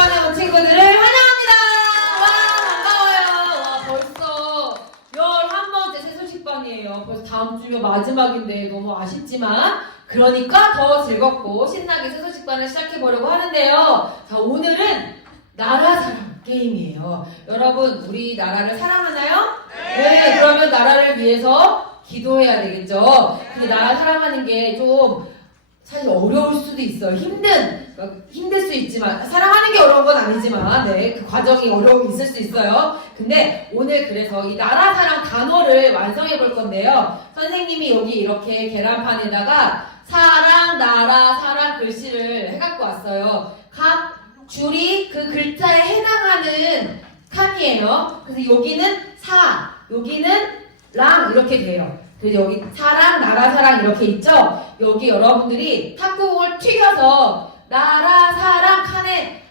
세소식반에 온 친구들을 환영합니다. 와, 반가워요. 와, 벌써 11번째 세소식반이에요. 벌써 다음 주면 마지막인데 너무 아쉽지만 그러니까 더 즐겁고 신나게 세소식반을 시작해보려고 하는데요. 자, 오늘은 나라사랑 게임이에요. 여러분, 우리 나라를 사랑하나요? 네, 그러면 나라를 위해서 기도해야 되겠죠. 근데 나라 사랑하는 게 좀 사실 어려울 수도 있어요. 힘들 수 있지만, 사랑하는 게 어려운 건 아니지만, 네, 그 과정이 어려움이 있을 수 있어요. 근데 오늘 그래서 이 나라 사랑 단어를 완성해 볼 건데요. 선생님이 여기 이렇게 계란판에다가 사랑, 나라, 사랑 글씨를 해갖고 왔어요. 각 줄이 그 글자에 해당하는 칸이에요. 그래서 여기는 사, 여기는 랑 이렇게 돼요. 그래서 여기 사랑, 나라, 사랑 이렇게 있죠? 여기 여러분들이 탁구공을 튀겨서 나라, 사랑 칸에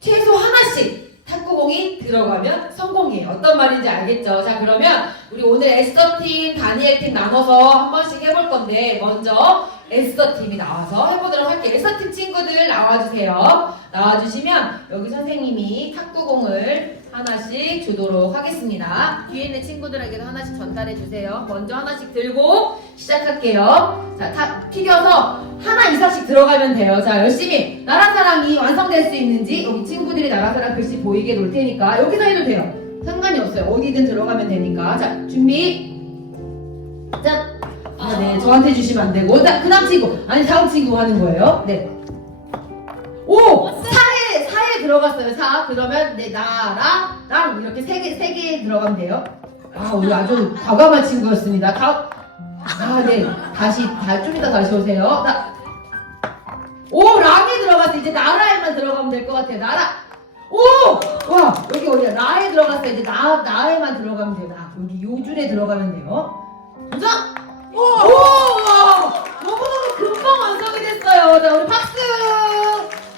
최소 하나씩 탁구공이 들어가면 성공이에요. 어떤 말인지 알겠죠? 자, 그러면 우리 오늘 에스더팀, 다니엘팀 나눠서 한 번씩 해볼 건데 먼저 에스더팀이 나와서 해보도록 할게요. 에스더팀 친구들 나와주세요. 나와주시면 여기 선생님이 탁구공을 하나씩 주도록 하겠습니다. 뒤에 있는 친구들에게도 하나씩 전달해주세요. 먼저 하나씩 들고 시작할게요. 자, 튀겨서 하나 이상씩 들어가면 돼요. 자, 열심히 나라사랑이 완성될 수 있는지 여기 친구들이 나라사랑 글씨 보이게 놓을 테니까 여기서 해도 돼요. 상관이 없어요. 어디든 들어가면 되니까. 자, 준비. 자, 네, 저한테 주시면 안 되고. 자, 그 다음 친구. 아니, 다음 친구 하는 거예요. 네. 오! 사에 들어갔어요. 사. 그러면, 네, 나라랑 이렇게 세 개 들어가면 돼요. 아, 오늘 아주 과감한 친구였습니다. 네. 좀 이따 다시 오세요. 오! 랑에 들어갔어. 이제 나라에만 들어가면 될 것 같아요. 나라. 오! 와, 여기 어디야? 나에 들어갔어. 이제 나에만 들어가면 돼요. 여기 요 줄에 들어가면 돼요. 도전! 오! 너무너무 금방 완성이 됐어요. 자, 우리 박수!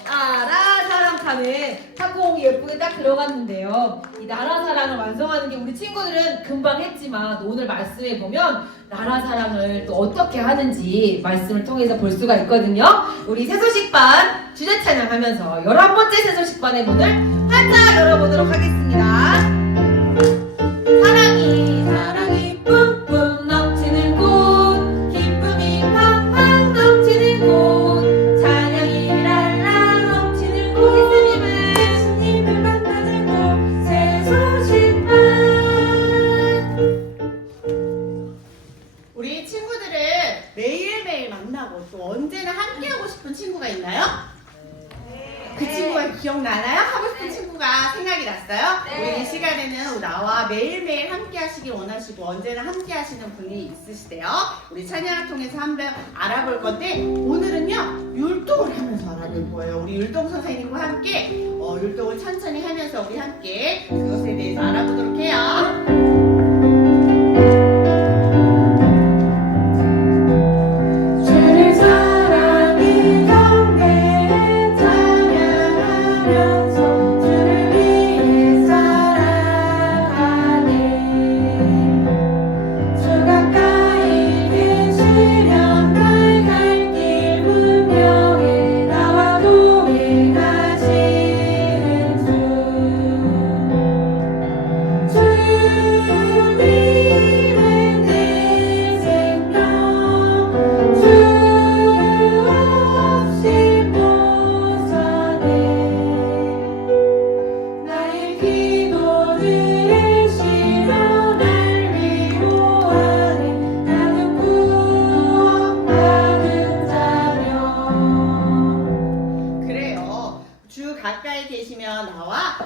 나라 사랑 칸에 탁구공이 예쁘게 딱 들어갔는데요. 이 나라 사랑을 완성하는 게 우리 친구들은 금방 했지만 오늘 말씀에 보면 나라 사랑을 또 어떻게 하는지 말씀을 통해서 볼 수가 있거든요. 우리 세소식반 주제 찬양하면서 11번째 세소식반의 문을 활짝 열어보도록 하겠습니다. 사랑이 뿜뿜 넘치는 곳, 기쁨이 팡팡 넘치는 곳, 찬양이 랄라 넘치는 곳, 예수님을 만나는 곳, 세소식반. 우리 친구들을 매일매일 만나고 또 언제나 함께하고 싶은 친구가 있나요? 그 친구가 기억나나요? 하고 싶은 친구가 생각이 났어요? 우리 이 시간에는 나와 매일매일 함께 하시길 원하시고 언제나 함께 하시는 분이 있으시대요. 우리 찬양을 통해서 한번 알아볼 건데 오늘은요 율동을 하면서 알아볼 거예요. 우리 율동 선생님과 함께 율동을 천천히 하면서 우리 함께 그것에 대해서 알아보도록 해요.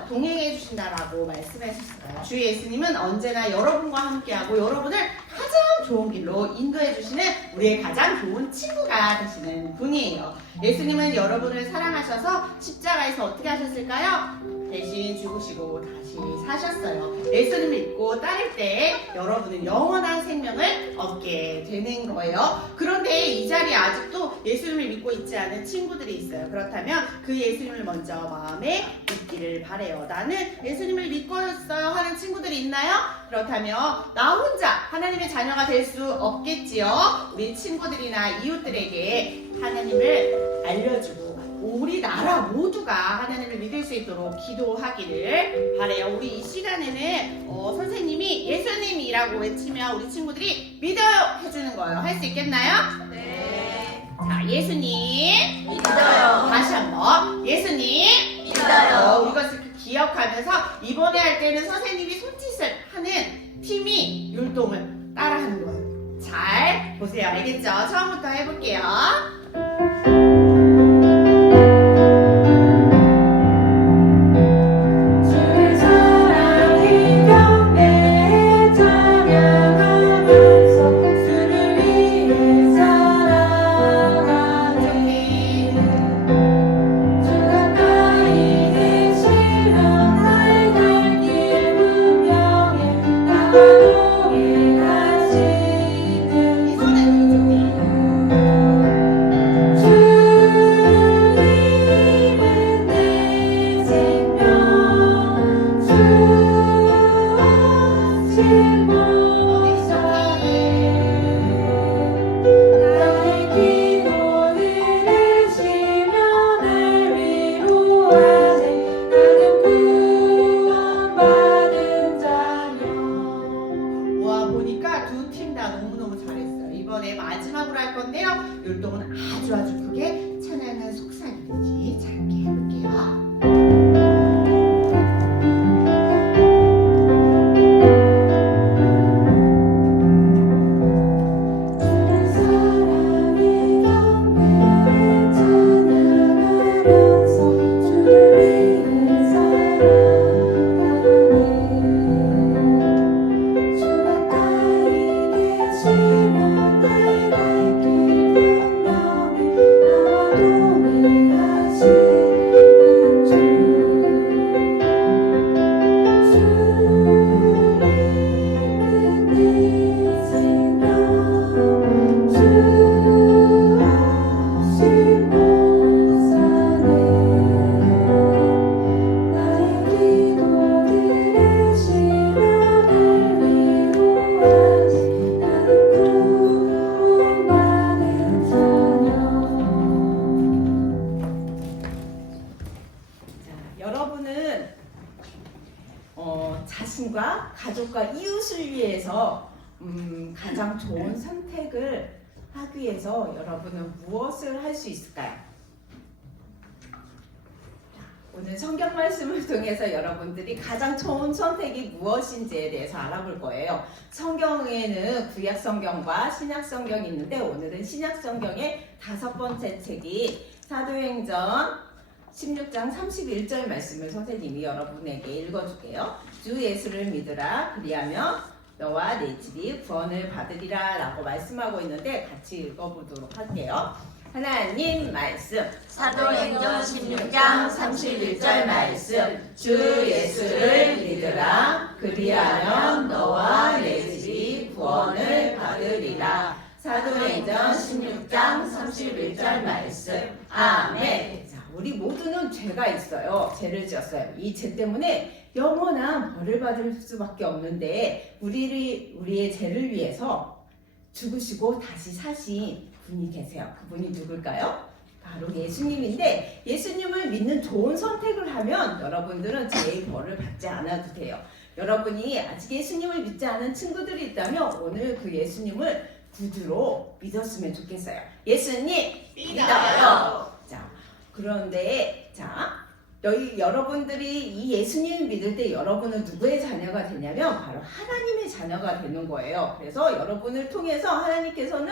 동행해 주신다라고 말씀하셨어요. 주 예수님은 언제나 여러분과 함께하고 여러분을 가장 좋은 길로 인도해 주시는 우리의 가장 좋은 친구가 되시는 분이에요. 예수님은 여러분을 사랑하셔서 십자가에서 어떻게 하셨을까요? 대신 죽으시고 다시 사셨어요. 예수님을 믿고 따를 때 여러분은 영원한 생명을 얻게 되는 거예요. 그런데 이 자리에 아직도 예수님을 믿고 있지 않은 친구들이 있어요. 그렇다면 그 예수님을 먼저 마음에 믿기를 바래요. 나는 예수님을 믿고 있어요 하는 친구들이 있나요? 그렇다면 나 혼자 하나님의 자녀가 될 수 없겠지요. 우리 친구들이나 이웃들에게 하나님을 알려주고 우리나라 모두가 하나님을 믿을 수 있도록 기도하기를 바래요. 우리 이 시간에는 선생님이 예수님이라고 외치면 우리 친구들이 믿어요 해주는 거예요. 할 수 있겠나요? 네. 자, 예수님 믿어요. 다시 한번 예수님 믿어요. 이것을 기억하면서 이번에 할 때는 선생님이 손짓을 하는 팀이 율동을 따라하는 거예요. 잘 보세요. 알겠죠? 처음부터 해볼게요. 와, 보니까 두 팀 다 너무너무 잘했어요. 이번에 마지막으로 할 건데요. 율동은 아주 크게 찬양한 속삭이듯이 짧게 해볼게요. 여러분은 자신과 가족과 이웃을 위해서 가장 좋은 선택을 하기 위해서 여러분은 무엇을 할 수 있을까요? 오늘 성경 말씀을 통해서 여러분들이 가장 좋은 선택이 무엇인지에 대해서 알아볼 거예요. 성경에는 구약 성경과 신약 성경이 있는데 오늘은 신약 성경의 5번째 책이 사도행전 16장 31절 말씀을 선생님이 여러분에게 읽어줄게요. 주 예수를 믿으라 그리하면 너와 내 집이 구원을 받으리라 라고 말씀하고 있는데 같이 읽어보도록 할게요. 하나님 말씀 사도행전 16장 31절 말씀. 주 예수를 믿으라 그리하면 너와 내 집이 구원을 받으리라. 사도행전 16장 31절 말씀. 아멘. 자, 우리 모두는 죄가 있어요. 죄를 지었어요. 이 죄 때문에 영원한 벌을 받을 수밖에 없는데 우리의 죄를 위해서 죽으시고 다시 사신 분이 계세요. 그분이 누굴까요? 바로 예수님인데 예수님을 믿는 좋은 선택을 하면 여러분들은 죄의 벌을 받지 않아도 돼요. 여러분이 아직 예수님을 믿지 않은 친구들이 있다면 오늘 그 예수님을 구주로 믿었으면 좋겠어요. 예수님 믿어요. 자, 그런데 여러분들이 이 예수님을 믿을 때 여러분은 누구의 자녀가 되냐면 바로 하나님의 자녀가 되는 거예요. 그래서 여러분을 통해서 하나님께서는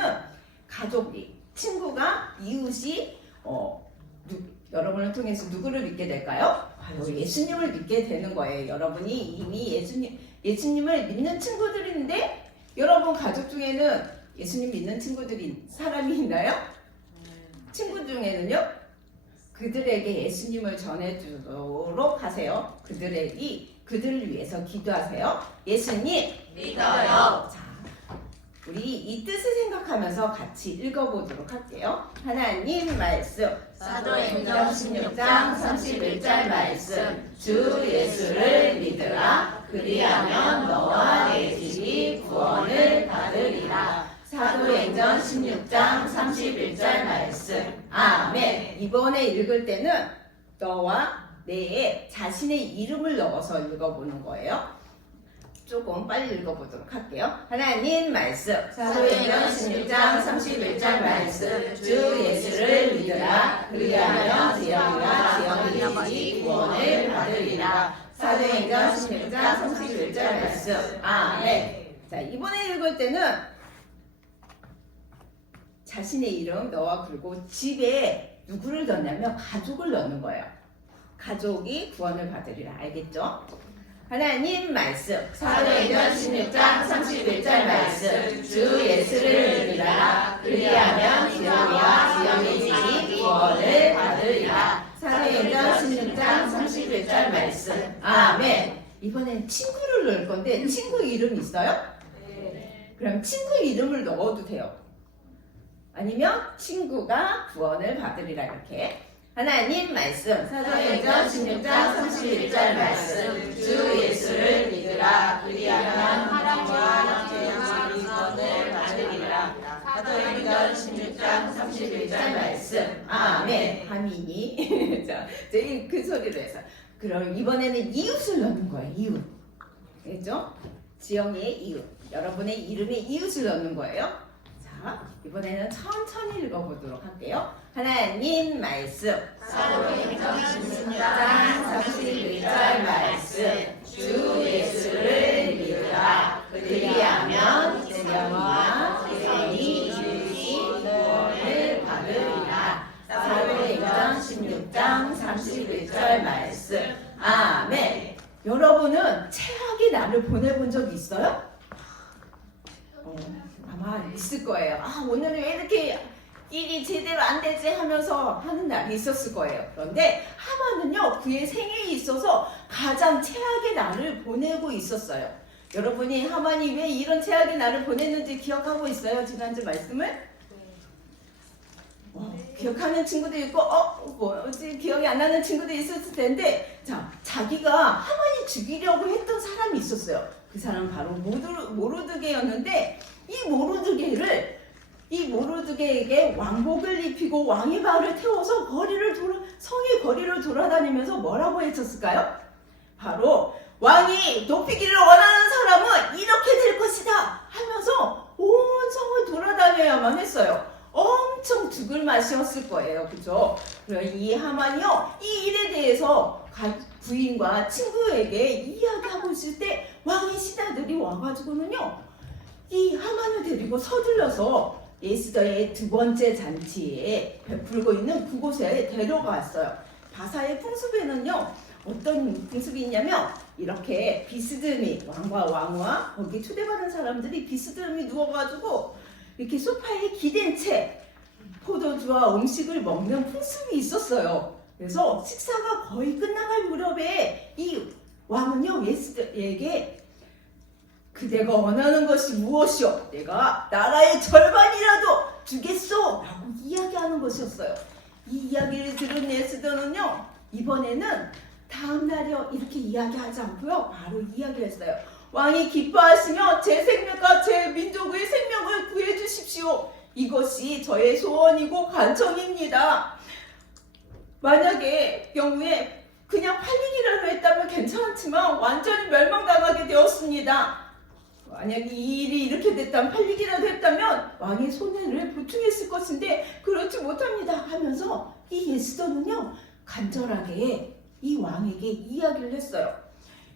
가족이, 친구가, 이웃이 여러분을 통해서 누구를 믿게 될까요? 바로 예수님을 믿게 되는 거예요. 여러분이 이미 예수님을 믿는 친구들인데 여러분 가족 중에는 예수님 믿는 사람이 있나요? 친구 중에는요? 그들에게 예수님을 전해주도록 하세요. 그들을 위해서 기도하세요. 예수님 믿어요. 자, 우리 이 뜻을 생각하면서 같이 읽어보도록 할게요. 하나님 말씀 사도행전 16장 31절 말씀. 주 예수를 믿으라 그리하면 너와 내 집이 구원을 받으리라. 사도행전 16장 31절 말씀. 아멘. 이번에 읽을 때는 너와 내에 자신의 이름을 넣어서 읽어보는 거예요. 조금 빨리 읽어보도록 할게요. 하나님 말씀. 사도행전 16장 31절 말씀. 주 예수를 믿으라. 그리하면 지영이와 지영이 집 구원을 받으리라. 사도행전 16장 31절 말씀. 아멘. 자, 이번에 읽을 때는 자신의 이름 너와 그리고 집에 누구를 넣냐면 가족을 넣는 거예요. 가족이 구원을 받으리라. 알겠죠? 하나님 말씀. 사도행전 16장 31절 말씀. 주 예수를 믿으라. 그리하면 지영이와 지영이 집 구원을 받으리라. 사도행전 16장 31절 말씀. 아멘. 이번엔 친구를 넣을 건데 친구 이름 있어요? 그럼 친구 이름을 넣어도 돼요. 아니면 친구가 구원을 받으리라 이렇게. 하나님 말씀. 사도행전 16장 31절 말씀. 주 예수를 믿으라. 그리하면 하나님과 지영이 구원을 받으리라. 사도행전 16장 31절 말씀. 아멘. 하민이. 자, 저희 그 소리로 해서. 그럼 이번에는 이웃을 넣는 거예요. 이웃. 알겠죠? 지영이의 이웃. 여러분의 이름에 이웃을 넣는 거예요. 자, 이번에는 천천히 읽어보도록 할게요. 하나님 말씀. 사도행전 16장 31절 말씀. 주 예수를 믿으라. 그리하면 지영이와 지영이 구원을 받으리라. 사도행전 16장 31절 말씀. 아멘. 여러분은 최악의 날을 보내본 적 있어요? 아마 있을 거예요. 아, 오늘은 왜 이렇게 일이 제대로 안 되지 하면서 하는 날이 있었을 거예요. 그런데 하만은요, 그의 생애에 있어서 가장 최악의 날을 보내고 있었어요. 여러분이 하만이 왜 이런 최악의 날을 보냈는지 기억하고 있어요? 지난주 말씀을? 기억하는 친구도 있고, 뭐지 기억이 안 나는 친구도 있었을 텐데, 자, 자기가 하만이 죽이려고 했던 사람이 있었어요. 그 사람은 바로 모르드게였는데, 이 모르드게에게 왕복을 입히고 왕의 말을 태워서 성의 거리를 돌아다니면서 뭐라고 외쳤을까요? 바로 왕이 높이기를 원하는 사람은 이렇게 될 것이다 하면서 온 성을 돌아다녀야만 했어요. 엄청 죽을 맛이었을 거예요. 그죠? 이 하만이요, 이 일에 대해서 부인과 친구에게 이야기하고 있을 때 왕의 신하들이 와가지고는요, 이 하만을 데리고 서둘러서 에스더의 두 번째 잔치에 베풀고 있는 그곳에 데려갔어요. 바사의 풍습에는요, 어떤 풍습이 있냐면 이렇게 비스듬히 왕과 왕후와 거기 초대받은 사람들이 비스듬히 누워가지고 이렇게 소파에 기댄 채 포도주와 음식을 먹는 풍습이 있었어요. 그래서 식사가 거의 끝나갈 무렵에 이 왕은요, 에스더에게 그대가 원하는 것이 무엇이오? 내가 나라의 절반이라도 주겠소! 라고 이야기하는 것이었어요. 이 이야기를 들은 에스더는요, 이번에는 다음 날이요, 이렇게 이야기하지 않고요, 바로 이야기를 했어요. 왕이 기뻐하시며 제 생명과 제 민족의 생명을 구해주십시오. 이것이 저의 소원이고 간청입니다. 만약에 경우에 그냥 팔리기라도 했다면 괜찮지만 완전히 멸망당하게 되었습니다. 만약에 이 일이 이렇게 됐다면, 팔리기라도 했다면 왕의 손해를 보충했을 것인데 그렇지 못합니다 하면서 이 에스더는요, 간절하게 이 왕에게 이야기를 했어요.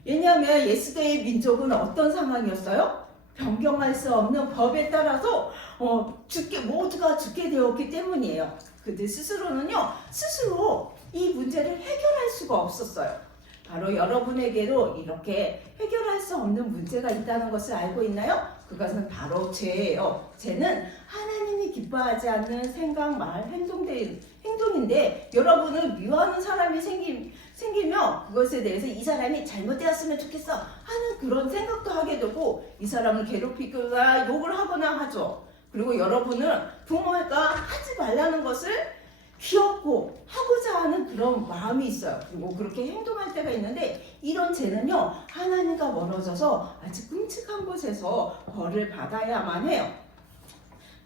왜냐하면 에스더의 민족은 어떤 상황이었어요? 변경할 수 없는 법에 따라서 모두가 죽게 되었기 때문이에요. 그들 스스로는요, 스스로 이 문제를 해결할 수가 없었어요. 바로 여러분에게도 이렇게 해결할 수 없는 문제가 있다는 것을 알고 있나요? 그것은 바로 죄예요. 죄는 하나님이 기뻐하지 않는 생각, 말, 행동인데 여러분을 미워하는 사람이 생기면 그것에 대해서 이 사람이 잘못되었으면 좋겠어 하는 그런 생각도 하게 되고 이 사람을 괴롭히거나 욕을 하거나 하죠. 그리고 여러분은 부모가 하지 말라는 것을 귀엽고 하고자 하는 그런 마음이 있어요. 그리고 그렇게 행동할 때가 있는데 이런 죄는요, 하나님과 멀어져서 아주 끔찍한 곳에서 벌을 받아야만 해요.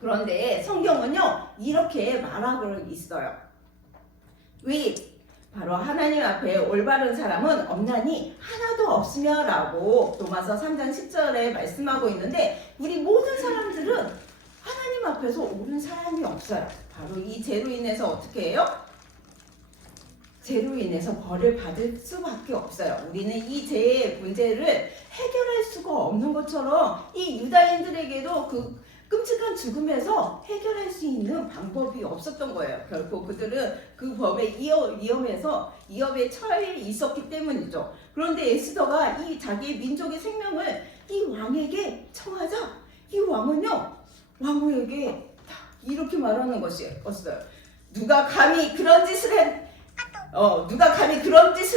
그런데 성경은요 이렇게 말하고 있어요. 왜? 바로 하나님 앞에 올바른 사람은 없나니 하나도 없으며 라고 로마서 3장 10절에 말씀하고 있는데 우리 모든 사람들은 하나님 앞에서 옳은 사람이 없어요. 바로 이 죄로 인해서 어떻게 해요? 죄로 인해서 벌을 받을 수밖에 없어요. 우리는 이 죄의 문제를 해결할 수가 없는 것처럼 이 유다인들에게도 그 끔찍한 죽음에서 해결할 수 있는 방법이 없었던 거예요. 결코 그들은 그 법에 위협에 처해 있었기 때문이죠. 그런데 에스더가 이 자기의 민족의 생명을 이 왕에게 청하자 이 왕은요 왕후에게 이렇게 말하는 것이었어요. 누가 감히 그런 짓을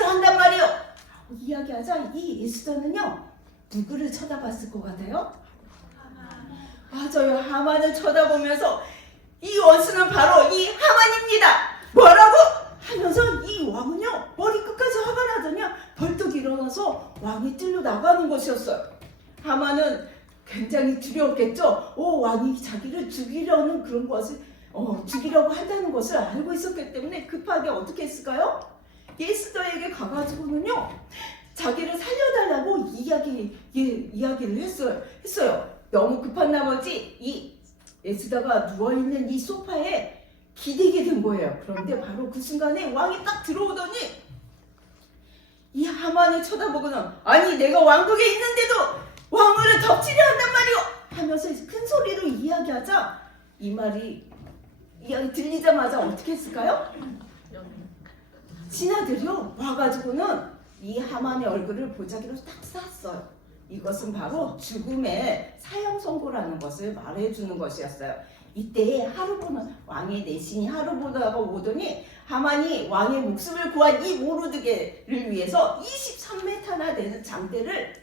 한단 말이오? 라고 이야기하자 이 에스더는요 누구를 쳐다봤을 것 같아요? 맞아요. 하만을 쳐다보면서 이 원수는 바로 이 하만입니다. 뭐라고? 하면서 이 왕은요 머리 끝까지 화가 나더냐 벌떡 일어나서 왕이 뜰려 나가는 것이었어요. 하만은 굉장히 두려웠겠죠. 왕이 자기를 죽이려는 그런 것을 죽이려고 한다는 것을 알고 있었기 때문에 급하게 어떻게 했을까요? 에스더에게 가가지고는요 자기를 살려달라고 이야기를 했어요. 너무 급한 나머지 이 에스더가 누워있는 이 소파에 기대게 된 거예요. 그런데 바로 그 순간에 왕이 딱 들어오더니 이 하만을 쳐다보고는 아니 내가 왕국에 있는데도 왕후를 덮치려 한단 말이오 하면서 큰 소리로 이야기하자 이 말이 들리자마자 어떻게 했을까요? 신하들이요 와가지고는 이 하만의 얼굴을 보자기로 딱 쌌어요. 이것은 바로 죽음의 사형 선고라는 것을 말해주는 것이었어요. 이때 왕의 내신이 하루보다가 오더니 하만이 왕의 목숨을 구한 이 모르드게를 위해서 23m나 되는 장대를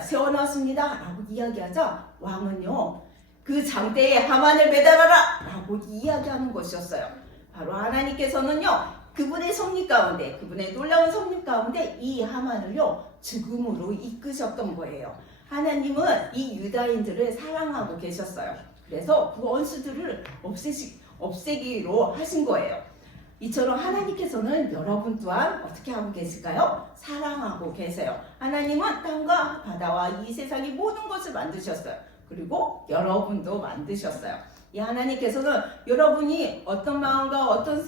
세워놨습니다 라고 이야기하자 왕은요 그 장대에 하만을 매달아라 라고 이야기하는 것이었어요. 바로 하나님께서는요 그분의 섭리 가운데 그분의 놀라운 섭리 가운데 이 하만을요 죽음으로 이끄셨던 거예요. 하나님은 이 유다인들을 사랑하고 계셨어요. 그래서 그 원수들을 없애기로 하신 거예요. 이처럼 하나님께서는 여러분 또한 어떻게 하고 계실까요? 사랑하고 계세요. 하나님은 땅과 바다와 이 세상의 모든 것을 만드셨어요. 그리고 여러분도 만드셨어요. 이 하나님께서는 여러분이 어떤 마음과 어떤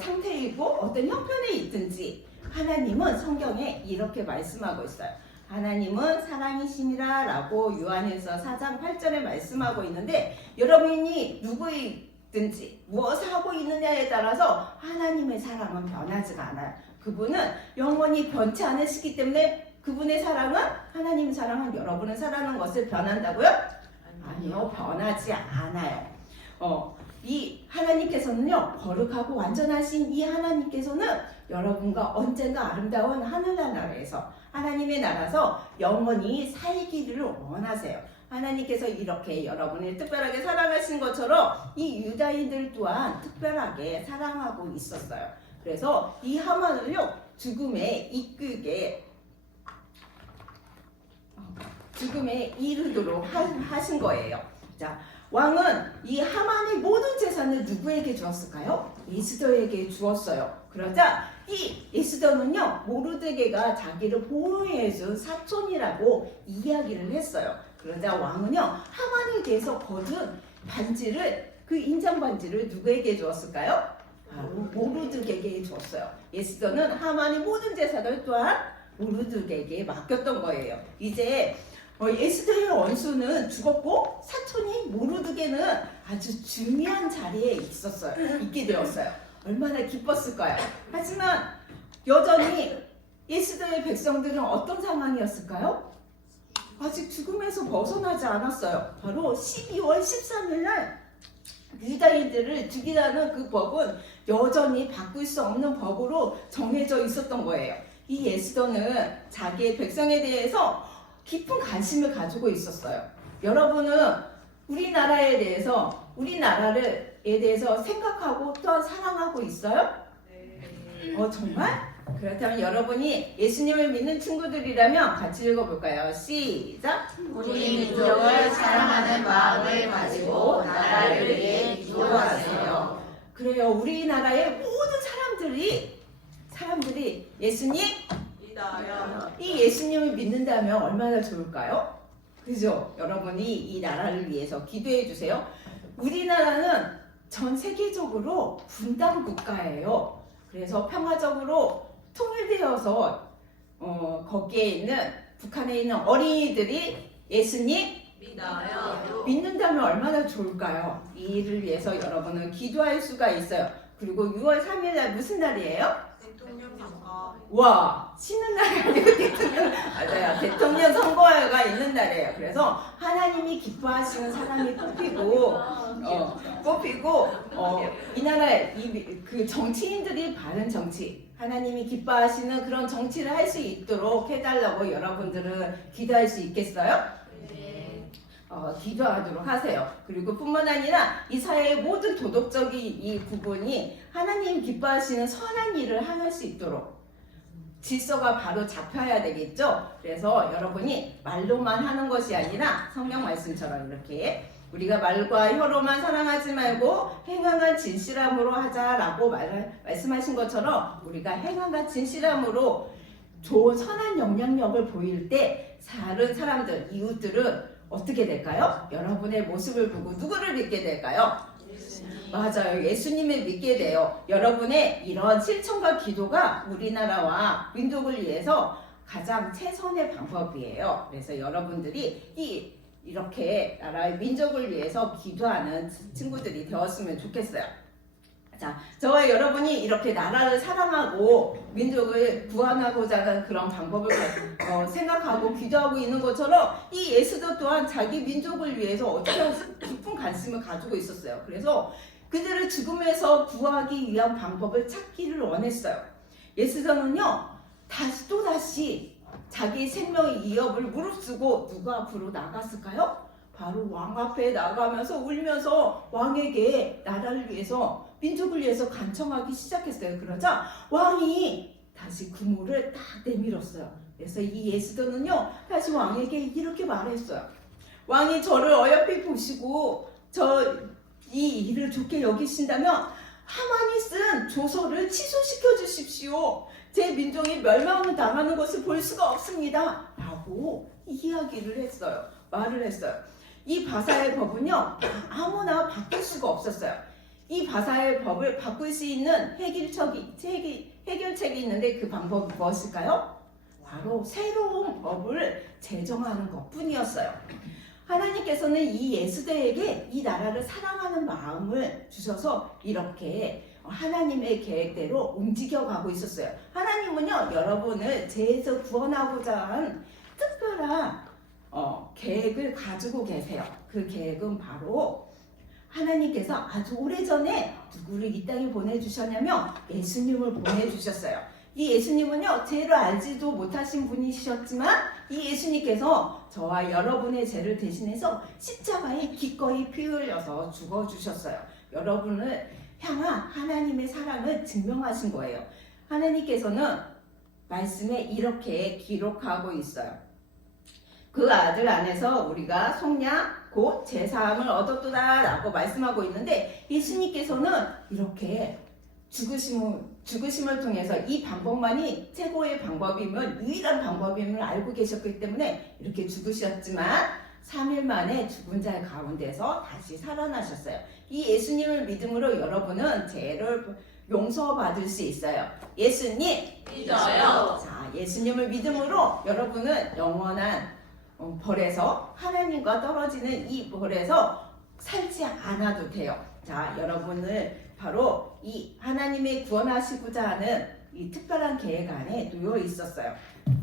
상태이고 어떤 형편에 있든지 하나님은 성경에 이렇게 말씀하고 있어요. 하나님은 사랑이시니라 라고 요한에서 4장 8절에 말씀하고 있는데 여러분이 누구이든지 무엇을 하고 있느냐에 따라서 하나님의 사랑은 변하지가 않아요. 그분은 영원히 변치 않으시기 때문에 그분의 사랑은 하나님의 사랑은 여러분을 사랑하는 것을 변한다고요? 아니요, 변하지 않아요. 이 하나님께서는요 거룩하고 완전하신 이 하나님께서는 여러분과 언젠가 아름다운 하늘날 나라에서 하나님의 나라에서 영원히 살기를 원하세요. 하나님께서 이렇게 여러분을 특별하게 사랑하신 것처럼 이 유다인들 또한 특별하게 사랑하고 있었어요. 그래서 이 하만을요 죽음에 이르도록 하신 거예요. 자, 왕은 이 하만의 모든 재산을 누구에게 주었을까요? 에스더에게 주었어요. 그러자 이 에스더는요 모르드게가 자기를 보호해준 사촌이라고 이야기를 했어요. 그러자 왕은요 하만에 대해서 거둔 반지를 그 인장 반지를 누구에게 주었을까요? 바로 모르드게에게 주었어요. 에스더는 하만의 모든 재산을 또한 모르드게에게 맡겼던 거예요. 이제 에스더의 원수는 죽었고 사촌이 모르드게는 아주 중요한 자리에 있게 되었어요. 얼마나 기뻤을까요? 하지만 여전히 에스더의 백성들은 어떤 상황이었을까요? 아직 죽음에서 벗어나지 않았어요. 바로 12월 13일 날 유다인들을 죽이라는 그 법은 여전히 바꿀 수 없는 법으로 정해져 있었던 거예요. 이 에스더는 자기의 백성에 대해서 깊은 관심을 가지고 있었어요. 여러분은 우리나라에 대해서 생각하고 또한 사랑하고 있어요? 정말? 그렇다면 여러분이 예수님을 믿는 친구들이라면 같이 읽어볼까요? 시작! 우리 민족을 사랑하는 마음을 가지고 나라를 위해 기도하세요. 그래요. 우리나라의 모든 사람들이 예수님 믿어요. 이 예수님을 믿는다면 얼마나 좋을까요? 그죠? 여러분이 이 나라를 위해서 기도해 주세요. 우리나라는 전 세계적으로 분단 국가예요. 그래서 평화적으로 통일되어서 거기에 있는 북한에 있는 어린이들이 예수님 믿어요. 믿는다면 얼마나 좋을까요? 이 일을 위해서 여러분은 기도할 수가 있어요. 그리고 6월 3일 날 무슨 날이에요? 대통령 선거. 와, 쉬는 날이 아니고 맞아요. 대통령 선거가 있는 날이에요. 그래서 하나님이 기뻐하시는 사람이 뽑히고 이 나라 그 정치인들이 바른 정치, 하나님이 기뻐하시는 그런 정치를 할 수 있도록 해달라고 여러분들은 기도할 수 있겠어요? 네. 기도하도록 하세요. 그리고 뿐만 아니라 이 사회의 모든 도덕적인 이 부분이 하나님 기뻐하시는 선한 일을 할 수 있도록 질서가 바로 잡혀야 되겠죠. 그래서 여러분이 말로만 하는 것이 아니라 성경 말씀처럼 이렇게 우리가 말과 혀로만 사랑하지 말고 행함과 진실함으로 하자라고 말씀하신 것처럼 우리가 행함과 진실함으로 좋은 선한 영향력을 보일 때 다른 사람들, 이웃들은 어떻게 될까요? 여러분의 모습을 보고 누구를 믿게 될까요? 맞아요. 예수님을 믿게 돼요. 여러분의 이런 실천과 기도가 우리나라와 민족을 위해서 가장 최선의 방법이에요. 그래서 여러분들이 이렇게 나라의 민족을 위해서 기도하는 친구들이 되었으면 좋겠어요. 자, 저와 여러분이 이렇게 나라를 사랑하고 민족을 구원하고자 하는 그런 방법을 생각하고 기도하고 있는 것처럼 이 예수도 또한 자기 민족을 위해서 어떤 깊은 관심을 가지고 있었어요. 그래서 그들을 죽음에서 구하기 위한 방법을 찾기를 원했어요. 예수도는요, 또다시 자기 생명의 위협을 무릅쓰고 누가 앞으로 나갔을까요? 바로 왕 앞에 나가면서 울면서 왕에게 나라를 위해서 민족을 위해서 간청하기 시작했어요. 그러자 왕이 다시 그물을 딱 내밀었어요. 그래서 이 예수도는요 다시 왕에게 이렇게 말했어요. 왕이 저를 어여삐 보시고 이 일을 좋게 여기신다면 하만이 쓴 조서를 취소시켜 주십시오. 제 민족이 멸망을 당하는 것을 볼 수가 없습니다. 라고 이야기를 했어요. 말을 했어요. 이 바사의 법은요 아무나 바꿀 수가 없었어요. 이 바사의 법을 바꿀 수 있는 해결책이 있는데 그 방법이 무엇일까요? 바로 새로운 법을 제정하는 것 뿐이었어요. 하나님께서는 이 예수대에게 이 나라를 사랑하는 마음을 주셔서 이렇게 하나님의 계획대로 움직여가고 있었어요. 하나님은요 여러분을 죄에서 구원하고자 한 특별한 계획을 가지고 계세요. 그 계획은 바로 하나님께서 아주 오래전에 누구를 이 땅에 보내주셨냐면 예수님을 보내주셨어요. 이 예수님은요 죄를 알지도 못하신 분이셨지만 이 예수님께서 저와 여러분의 죄를 대신해서 십자가에 기꺼이 피 흘려서 죽어주셨어요. 여러분을 향한 하나님의 사랑을 증명하신 거예요. 하나님께서는 말씀에 이렇게 기록하고 있어요. 그 아들 안에서 우리가 속량 곧 제사함을 얻었도다 라고 말씀하고 있는데 예수님께서는 이렇게 죽으심을 통해서 이 방법만이 최고의 방법임을 유일한 방법임을 알고 계셨기 때문에 이렇게 죽으셨지만 3일 만에 죽은 자 가운데서 다시 살아나셨어요. 이 예수님을 믿음으로 여러분은 죄를 용서받을 수 있어요. 예수님 믿어요. 자, 예수님을 믿음으로 여러분은 영원한 벌에서 하나님과 떨어지는 이 벌에서 살지 않아도 돼요. 자, 여러분을 바로 이 하나님의 구원하시고자 하는 이 특별한 계획 안에 놓여 있었어요.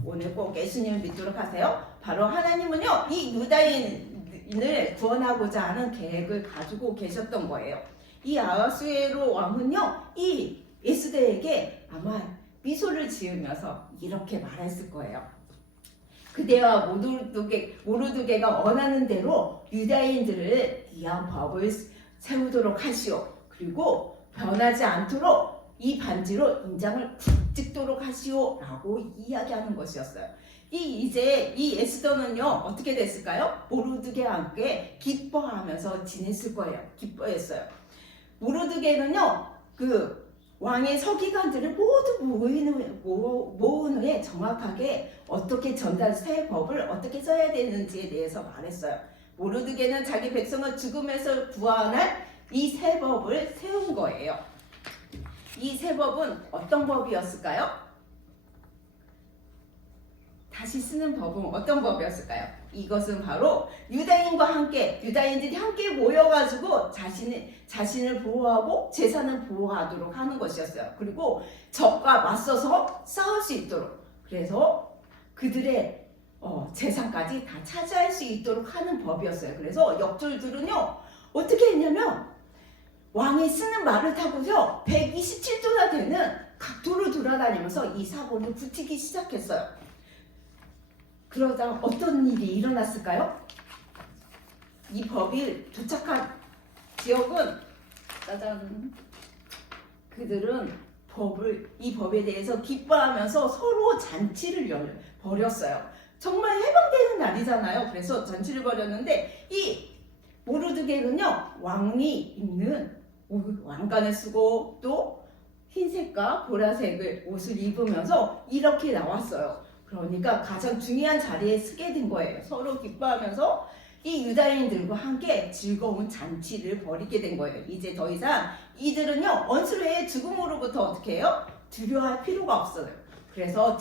오늘 꼭 예수님을 믿도록 하세요. 바로 하나님은요 이 유다인을 구원하고자 하는 계획을 가지고 계셨던 거예요. 이 아하수에로 왕은요 이 예수대에게 아마 미소를 지으면서 이렇게 말했을 거예요. 그대와 모르드게가 원하는 대로 유다인들을 위한 법을 세우도록 하시오. 그리고 변하지 않도록 이 반지로 인장을 쿡 찍도록 하시오라고 이야기하는 것이었어요. 이제 이 에스더는요 어떻게 됐을까요? 모르드게와 함께 기뻐하면서 지냈을 거예요. 기뻐했어요. 모르드게는요 그 왕의 서기관들을 모두 모은 후에 정확하게 어떻게 새 법을 어떻게 써야 되는지에 대해서 말했어요. 모르드게는 자기 백성을 죽음에서 구원할 이 새 법을 세운 거예요. 이 새 법은 어떤 법이었을까요? 다시 쓰는 법은 어떤 법이었을까요? 이것은 바로 유다인들이 함께 모여가지고 자신을 보호하고 재산을 보호하도록 하는 것이었어요. 그리고 적과 맞서서 싸울 수 있도록, 그래서 그들의 재산까지 다 차지할 수 있도록 하는 법이었어요. 그래서 역졸들은요 어떻게 했냐면 왕이 쓰는 말을 타고서 127도나 되는 각도를 돌아다니면서 이 사고를 붙이기 시작했어요. 그러다 어떤 일이 일어났을까요? 이 법이 도착한 지역은 짜잔, 그들은 이 법에 대해서 기뻐하면서 서로 잔치를 벌였어요. 정말 해방되는 날이잖아요. 그래서 잔치를 벌였는데 이 모르드게는요 왕이 입는 왕관을 쓰고 또 흰색과 보라색을 옷을 입으면서 이렇게 나왔어요. 그러니까 가장 중요한 자리에 서게 된 거예요. 서로 기뻐하면서 이 유다인들과 함께 즐거운 잔치를 벌이게 된 거예요. 이제 더 이상 이들은요 원수의 죽음으로부터 어떻게 해요? 두려워할 필요가 없어요. 그래서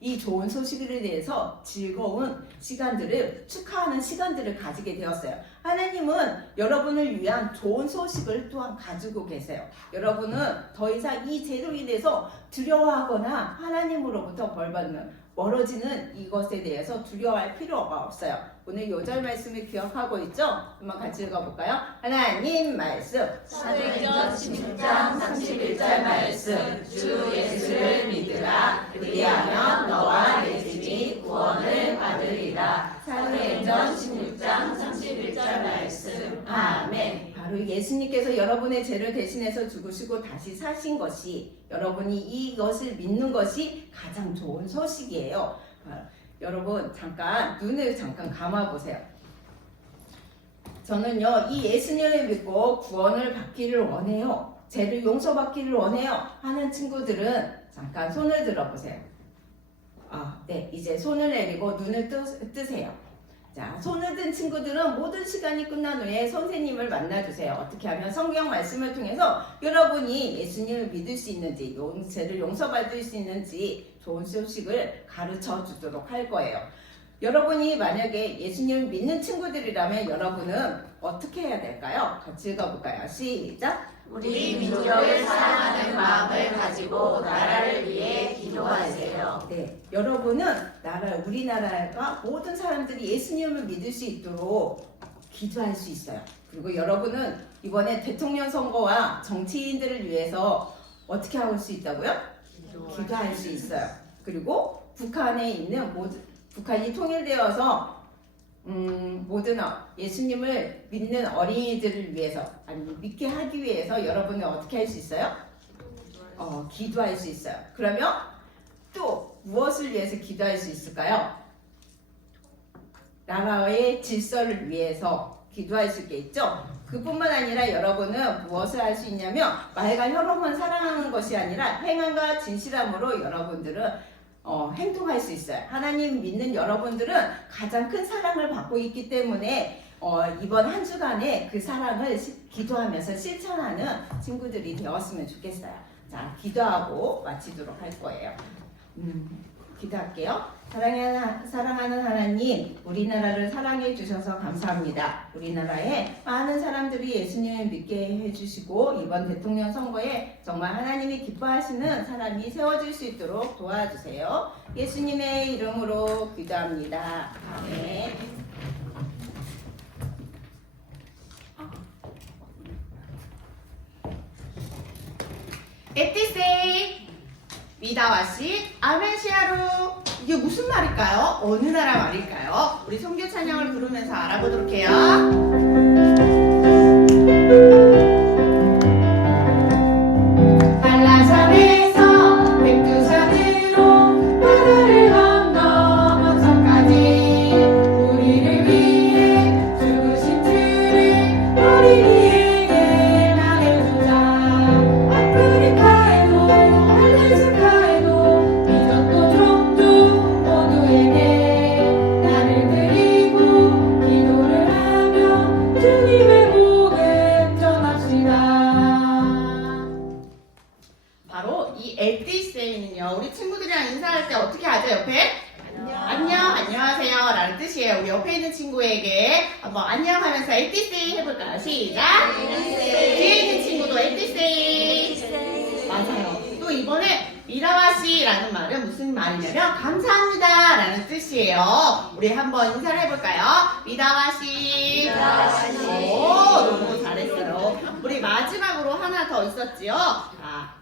이 좋은 소식에 대해서 즐거운 시간들을 축하하는 시간들을 가지게 되었어요. 하나님은 여러분을 위한 좋은 소식을 또한 가지고 계세요. 여러분은 더 이상 이 죄로 인해서 두려워하거나 하나님으로부터 벌받는 멀어지는 이것에 대해서 두려워할 필요가 없어요. 오늘 요절 말씀을 기억하고 있죠? 한번 같이 읽어볼까요? 하나님 말씀 사도행전 16장 31절 말씀. 주 예수를 믿으라. 그리하면 너와 내 집이 구원을 받으리라. 사도행전 16장 31절 말씀. 아멘. 바로 예수님께서 여러분의 죄를 대신해서 죽으시고 다시 사신 것이, 여러분이 이것을 믿는 것이 가장 좋은 소식이에요. 여러분 눈을 잠깐 감아보세요. 저는요 이 예수님을 믿고 구원을 받기를 원해요, 죄를 용서받기를 원해요 하는 친구들은 잠깐 손을 들어보세요. 네, 이제 손을 내리고 눈을 뜨세요. 자, 손을 든 친구들은 모든 시간이 끝난 후에 선생님을 만나주세요. 어떻게 하면 성경 말씀을 통해서 여러분이 예수님을 믿을 수 있는지, 죄를 용서받을 수 있는지 좋은 소식을 가르쳐 주도록 할 거예요. 여러분이 만약에 예수님을 믿는 친구들이라면 여러분은 어떻게 해야 될까요? 같이 읽어볼까요? 시작! 우리 민족을 사랑하는 마음을 가지고 나라를 위해 기도하세요. 네, 여러분은 우리나라가 모든 사람들이 예수님을 믿을 수 있도록 기도할 수 있어요. 그리고 여러분은 이번에 대통령 선거와 정치인들을 위해서 어떻게 할 수 있다고요? 기도할 수 있어요. 그리고 북한이 통일되어서 모든 예수님을 믿는 어린이들을 위해서, 아니 믿게 하기 위해서 여러분은 어떻게 할 수 있어요? 기도할 수 있어요. 그러면 또 무엇을 위해서 기도할 수 있을까요? 나라의 질서를 위해서 기도할 수 있겠죠? 그뿐만 아니라 여러분은 무엇을 할 수 있냐면 말과 혀로만 사랑하는 것이 아니라 행함과 진실함으로 여러분들은 행동할 수 있어요. 하나님 믿는 여러분들은 가장 큰 사랑을 받고 있기 때문에 이번 한 주간에 그 사랑을 기도하면서 실천하는 친구들이 되었으면 좋겠어요. 자, 기도하고 마치도록 할 거예요. 기도할게요. 사랑하는 하나님, 우리나라를 사랑해 주셔서 감사합니다. 우리나라에 많은 사람들이 예수님을 믿게 해주시고 이번 대통령 선거에 정말 하나님이 기뻐하시는 사람이 세워질 수 있도록 도와주세요. 예수님의 이름으로 기도합니다. 아멘. 에티세이 미다와시 아멘시아루. 이게 무슨 말일까요? 어느 나라 말일까요? 우리 성교 찬양을 부르면서 알아보도록 해요. 안녕하면서 ATC 해볼까요? 시작! 뒤에 있는 친구도 ATC. 맞아요. 또 이번에 미라와시라는 말은 무슨 말이냐면 감사합니다 라는 뜻이에요. 우리 한번 인사를 해볼까요? 미다와시. 오, 너무 잘했어요. 우리 마지막으로 하나 더 있었지요.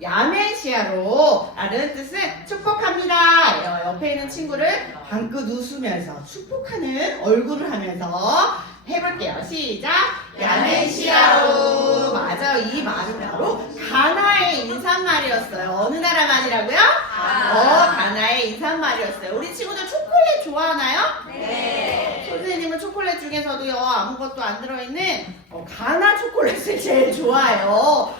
야멘시아로 라는 뜻은 축복합니다. 옆에 있는 친구를 방긋 웃으면서 축복하는 얼굴을 하면서 해볼게요. 시작! 야멘시아로. 맞아요. 이 말은 바로 가나의 인사말이었어요. 어느 나라 말이라고요? 가나의 인사말이었어요. 우리 친구들 초콜릿 좋아하나요? 네. 선생님은 초콜릿 중에서도요, 아무것도 안 들어있는 가나 초콜릿을 제일 좋아해요.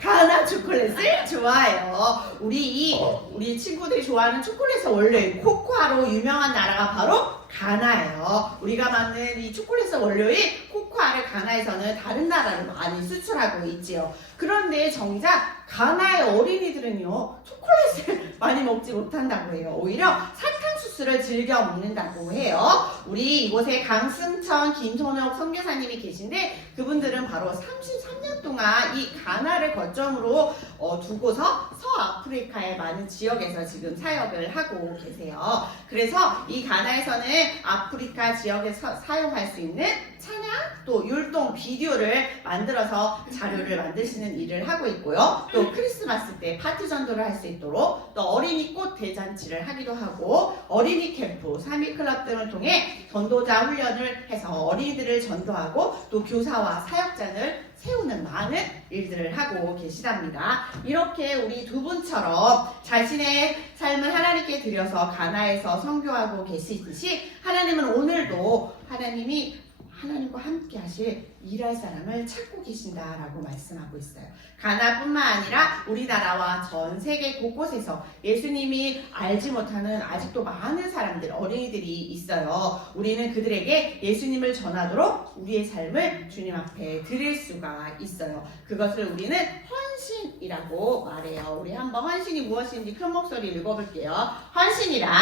가나 초콜릿을 좋아해요. 우리 친구들이 좋아하는 초콜릿의 원료인 코코아로 유명한 나라가 바로 가나예요. 우리가 만든 이 초콜릿의 원료인 코코아를 가나에서는 다른 나라로 많이 수출하고 있지요. 그런데 정작 가나의 어린이들은요, 초콜릿을 많이 먹지 못한다고 해요. 오히려 사탕수수를 즐겨 먹는다고 해요. 우리 이곳에 강승천, 김선혁 선교사님이 계신데 그분들은 바로 33년 동안 이 가나를 거점으로 두고서 서아프리카의 많은 지역에서 지금 사역을 하고 계세요. 그래서 이 가나에서는 아프리카 지역에서 사용할 수 있는 찬양 또 율동 비디오를 만들어서 자료를 만드시는 일을 하고 있고요. 또 크리스마스 때 파티 전도를 할 수 있도록 또 어린이 꽃 대잔치를 하기도 하고 어린이 캠프, 3일 클럽 등을 통해 전도자 훈련을 해서 어린이들을 전도하고 또 교사와 사역장을 세우는 많은 일들을 하고 계시답니다. 이렇게 우리 두 분처럼 자신의 삶을 하나님께 드려서 가나에서 선교하고 계시듯이 하나님은 오늘도 하나님과 함께 하실 일할 사람을 찾고 계신다라고 말씀하고 있어요. 가나뿐만 아니라 우리나라와 전 세계 곳곳에서 예수님이 알지 못하는 아직도 많은 사람들, 어린이들이 있어요. 우리는 그들에게 예수님을 전하도록 우리의 삶을 주님 앞에 드릴 수가 있어요. 그것을 우리는 헌신이라고 말해요. 우리 한번 헌신이 무엇인지 큰 목소리 읽어볼게요. 헌신이란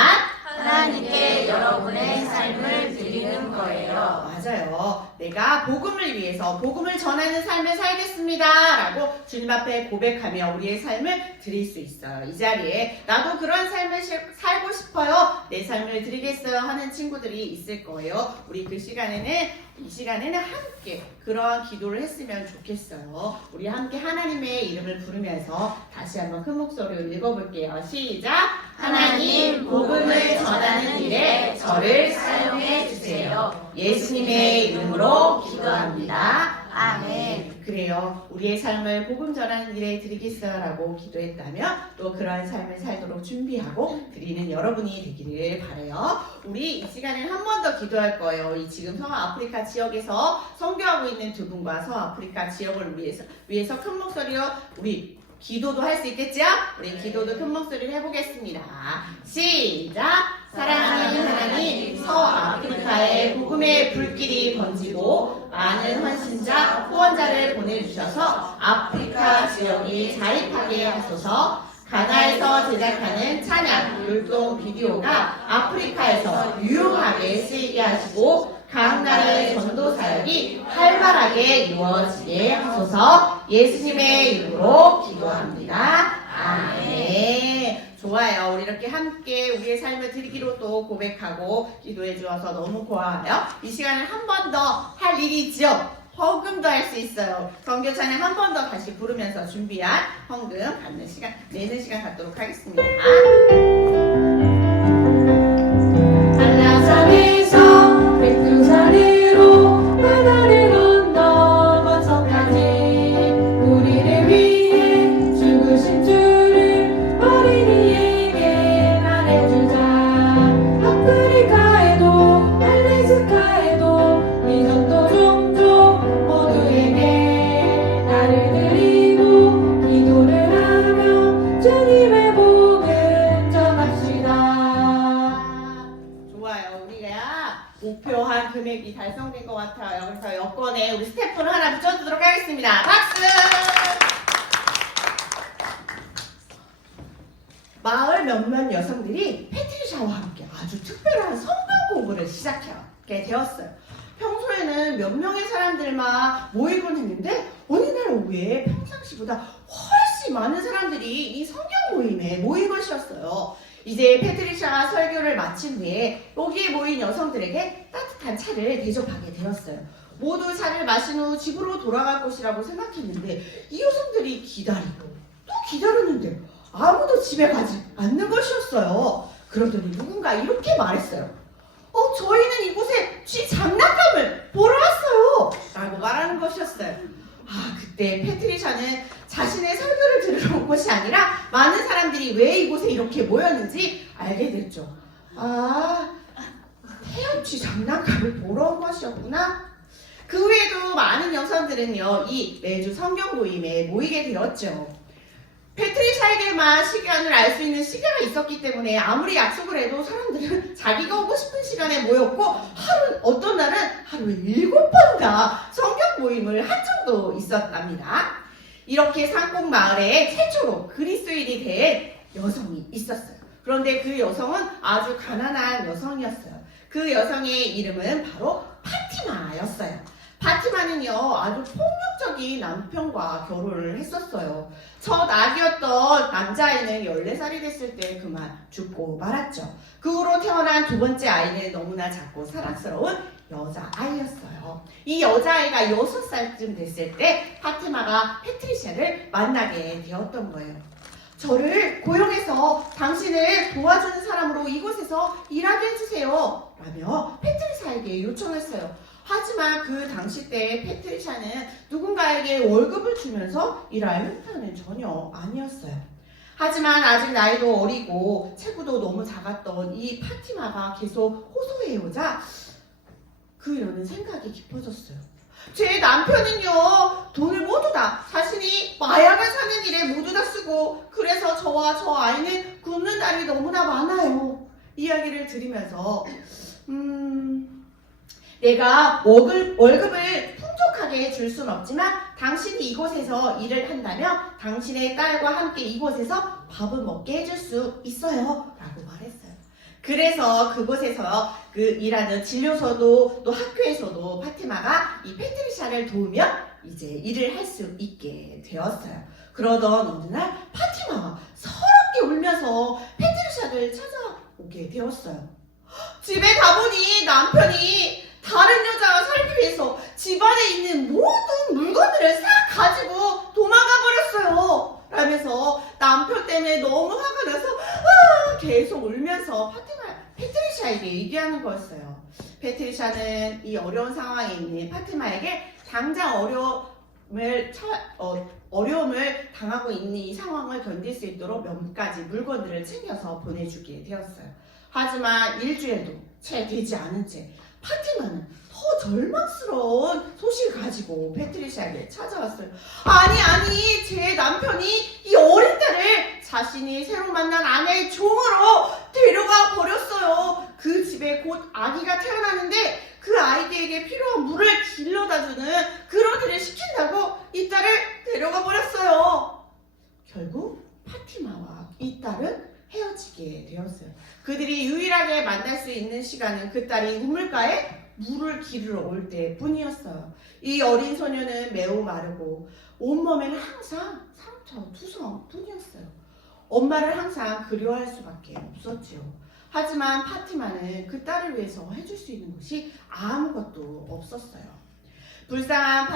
하나님께 여러분의 삶을 드리는 거예요. 맞아요. 내가 복음을 위해서 복음을 전하는 삶을 살겠습니다 라고 주님 앞에 고백하며 우리의 삶을 드릴 수 있어요. 이 자리에 나도 그런 삶을 살고 싶어요, 내 삶을 드리겠어요 하는 친구들이 있을 거예요. 우리 이 시간에는 함께 그런 기도를 했으면 좋겠어요. 우리 함께 하나님의 이름을 부르면서 다시 한번 큰 목소리로 읽어볼게요. 시작! 하나님, 복음을 전하는 일에 저를 사용해 주세요. 예수님의 이름으로 기도합니다. 아멘. 그래요. 우리의 삶을 복음 전하는 일에 드리겠어요 라고 기도했다면 또 그러한 삶을 살도록 준비하고 드리는 여러분이 되기를 바라요. 우리 이 시간에 한 번 더 기도할 거예요. 이 지금 서아프리카 지역에서 선교하고 있는 두 분과 서아프리카 지역을 위해서 큰 목소리로 우리 기도도 할 수 있겠죠? 우리 기도도 큰 목소리로 해보겠습니다. 시작! 사랑하는 하나님, 서아프리카에 복음의 불길이 번지고 많은 헌신자, 후원자를 보내주셔서 아프리카 지역이 자립하게 하소서. 가나에서 제작하는 찬양, 율동 비디오가 아프리카에서 유용하게 쓰이게 하시고 각 나라의 전도 사역이 활발하게 이루어지게 하소서. 예수님의 이름으로 기도합니다. 아멘. 좋아요. 우리 이렇게 함께 우리의 삶을 드리기로 또 고백하고 기도해 주어서 너무 고마워요. 이 시간에 한 번 더 할 일이 있죠. 헌금도 할 수 있어요. 선교 찬양 한 번 더 다시 부르면서 준비한 헌금 내는 시간 갖도록 하겠습니다. 한라산에서 백두산으로 바다를 건너 먼서까지 우리를 위해 죽으신 주를 어린이에게 말해주자. 아프리카에도 알래스카에도 이전도 종족 모두에게 나를 드리고 기도를 하며 주님의 복음 전합시다. 좋아요. 우리가 목표한 금액이 달성된 것 같아요. 그래서 여권에 우리 스태프를 하나 붙여주도록 하겠습니다. 박수! 마을 몇몇 여성들이 패트리샤와 함께 아주 특별한 성경 공부를 시작하게 되었어요. 평소에 처음에는 몇 명의 사람들만 모이곤 했는데 어느 날 오후에 평상시보다 훨씬 많은 사람들이 이 성경 모임에 모인 것이었어요. 이제 페트리샤가 설교를 마친 후에 여기에 모인 여성들에게 따뜻한 차를 대접하게 되었어요. 모두 차를 마신 후 집으로 돌아갈 것이라고 생각했는데 이 여성들이 기다리고 또 기다렸는데 아무도 집에 가지 않는 것이었어요. 그러더니 누군가 이렇게 말했어요. 저희는 이곳에 쥐 장난감을 보러 왔어요 라고 말하는 것이었어요. 그때 페트리샤는 자신의 설교를 들으러 온 것이 아니라 많은 사람들이 왜 이곳에 이렇게 모였는지 알게 됐죠. 태엽쥐 장난감을 보러 온 것이었구나. 그 후에도 많은 여성들은요, 이 매주 성경 모임에 모이게 되었죠. 페트리샤에게만 시간을 알 수 있는 시계가 있었기 때문에 아무리 약속을 해도 사람들은 자기가 오고 싶은 시간에 모였고 어떤 날은 하루에 7번가 성경 모임을 한 적도 있었답니다. 이렇게 산골 마을에 최초로 그리스도인이 된 여성이 있었어요. 그런데 그 여성은 아주 가난한 여성이었어요. 그 여성의 이름은 바로 파티마였어요. 파티마는요, 아주 폭력적인 남편과 결혼을 했었어요. 첫 아기였던 남자아이는 14살이 됐을 때 그만 죽고 말았죠. 그 후로 태어난 두 번째 아이는 너무나 작고 사랑스러운 여자아이였어요. 이 여자아이가 6살쯤 됐을 때 파티마가 페트리샤를 만나게 되었던 거예요. 저를 고용해서 당신을 도와주는 사람으로 이곳에서 일하게 해주세요 라며 페트리샤에게 요청했어요. 하지만 그 당시 때 페트리샤는 누군가에게 월급을 주면서 일할 형편은 전혀 아니었어요. 하지만 아직 나이도 어리고 체구도 너무 작았던 이 파티마가 계속 호소해오자 그 여는 생각이 깊어졌어요. 제 남편은요, 돈을 모두 다 자신이 마약을 사는 일에 모두 다 쓰고 그래서 저와 저 아이는 굶는 날이 너무나 많아요. 이야기를 들으면서 내가 월급을 풍족하게 줄 순 없지만 당신이 이곳에서 일을 한다면 당신의 딸과 함께 이곳에서 밥을 먹게 해줄 수 있어요 라고 말했어요. 그래서 그곳에서 그 일하는 진료소도 또 학교에서도 파티마가 이 페트리샤를 도우며 이제 일을 할 수 있게 되었어요. 그러던 어느 날 파티마가 서럽게 울면서 페트리샤를 찾아오게 되었어요. 집에 가보니 남편이 다른 여자와 살기 위해서 집안에 있는 모든 물건들을 싹 가지고 도망가 버렸어요 라면서 남편 때문에 너무 화가 나서 계속 울면서 페트리샤에게 얘기하는 거였어요. 페트리샤는 이 어려운 상황에 있는 파티마에게 당장 어려움을 당하고 있는 이 상황을 견딜 수 있도록 몇 가지 물건들을 챙겨서 보내주게 되었어요. 하지만 일주일도 채 되지 않은 채 파티마는 더 절망스러운 소식을 가지고 페트리샤에게 찾아왔어요. 아니 제 남편이 이 어린 딸을 자신이 새로 만난 아내의 종으로 데려가 버렸어요. 그 집에 곧 아기가 태어나는데 그 아이에게 필요한 물을 길러다주는 그런 일을 시킨다고 이 딸을 데려가 버렸어요. 결국 파티마와 이 딸은 헤어지게 되었어요. 그들이 유일하게 만날 수 있는 시간은 그 딸이 우물가에 물을 기르러 올 때뿐이었어요. 이 어린 소녀는 매우 마르고 온몸에는 항상 상처 투성뿐이었어요. 엄마를 항상 그리워할 수밖에 없었지요. 하지만 파티마는 그 딸을 위해서 해줄 수 있는 것이 아무것도 없었어요. 불쌍한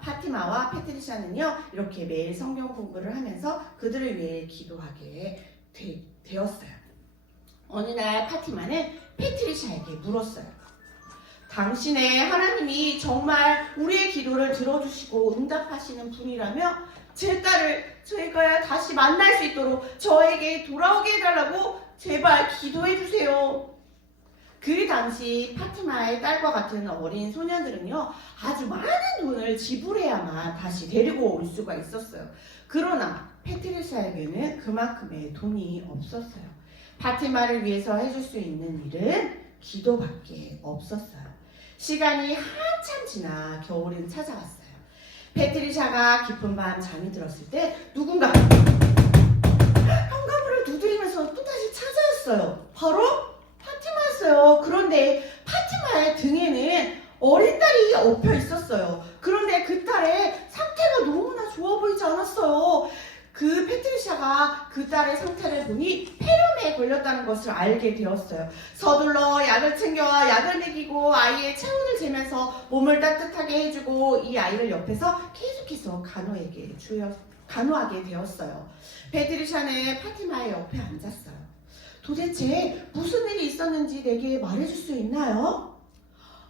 파티마와 페트리샤는요, 이렇게 매일 성경 공부를 하면서 그들을 위해 기도하게 되었어요. 어느 날 파티마는 페트리샤에게 물었어요. 당신의 하나님이 정말 우리의 기도를 들어주시고 응답하시는 분이라며 제 딸을 저희가 다시 만날 수 있도록 저에게 돌아오게 해달라고 제발 기도해주세요. 그 당시 파티마의 딸과 같은 어린 소년들은요, 아주 많은 돈을 지불해야만 다시 데리고 올 수가 있었어요. 그러나 페트리샤에게는 그만큼의 돈이 없었어요. 파티마를 위해서 해줄 수 있는 일은 기도밖에 없었어요. 시간이 한참 지나 겨울은 찾아왔어요. 페트리샤가 깊은 밤 잠이 들었을 때 누군가 현관문을 두드리면서 또다시 찾아왔어요. 바로 파티마였어요. 그런데 파티마의 등에는 어린 딸이 엎혀 있었어요. 그런데 그 딸의 상태가 너무나 좋아 보이지 않았어요. 그 패트리샤가 그 딸의 상태를 보니 폐렴에 걸렸다는 것을 알게 되었어요. 서둘러 약을 챙겨와 약을 먹이고 아이의 체온을 재면서 몸을 따뜻하게 해주고 이 아이를 옆에서 계속해서 간호하게 되었어요. 패트리샤는 파티마의 옆에 앉았어요. 도대체 무슨 일이 있었는지 내게 말해줄 수 있나요?